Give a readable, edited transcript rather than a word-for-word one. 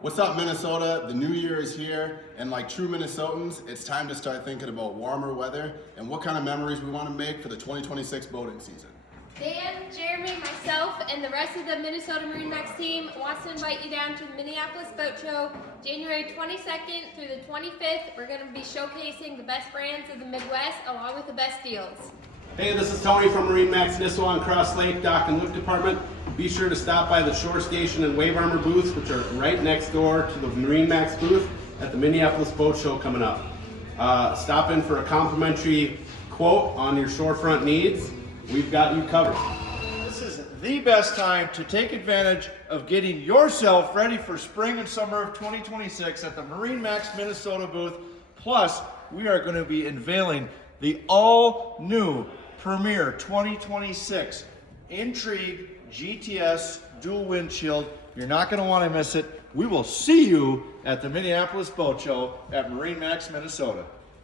What's up, Minnesota? The new year is here, and like true Minnesotans, it's time to start thinking about warmer weather and what kind of memories we want to make for the 2026 boating season. Dan, Jeremy, myself, and the rest of the Minnesota MarineMax team wants to invite you down to the Minneapolis Boat Show, January 22nd through the 25th. We're going to be showcasing the best brands of the Midwest along with the best deals. Hey, this is Tony from MarineMax Nisswa and Cross Lake Dock and Lift Department. Be sure to stop by the Shore Station and Wave Armor booths, which are right next door to the MarineMax booth at the Minneapolis Boat Show coming up. Stop in for a complimentary quote on your shorefront needs. We've got you covered. This is the best time to take advantage of getting yourself ready for spring and summer of 2026 at the MarineMax Minnesota booth. Plus, we are going to be unveiling the all-new Premier 2026 Intrigue GTS dual windshield. You're not going to want to miss it. We will see you at the Minneapolis Boat Show at MarineMax Minnesota.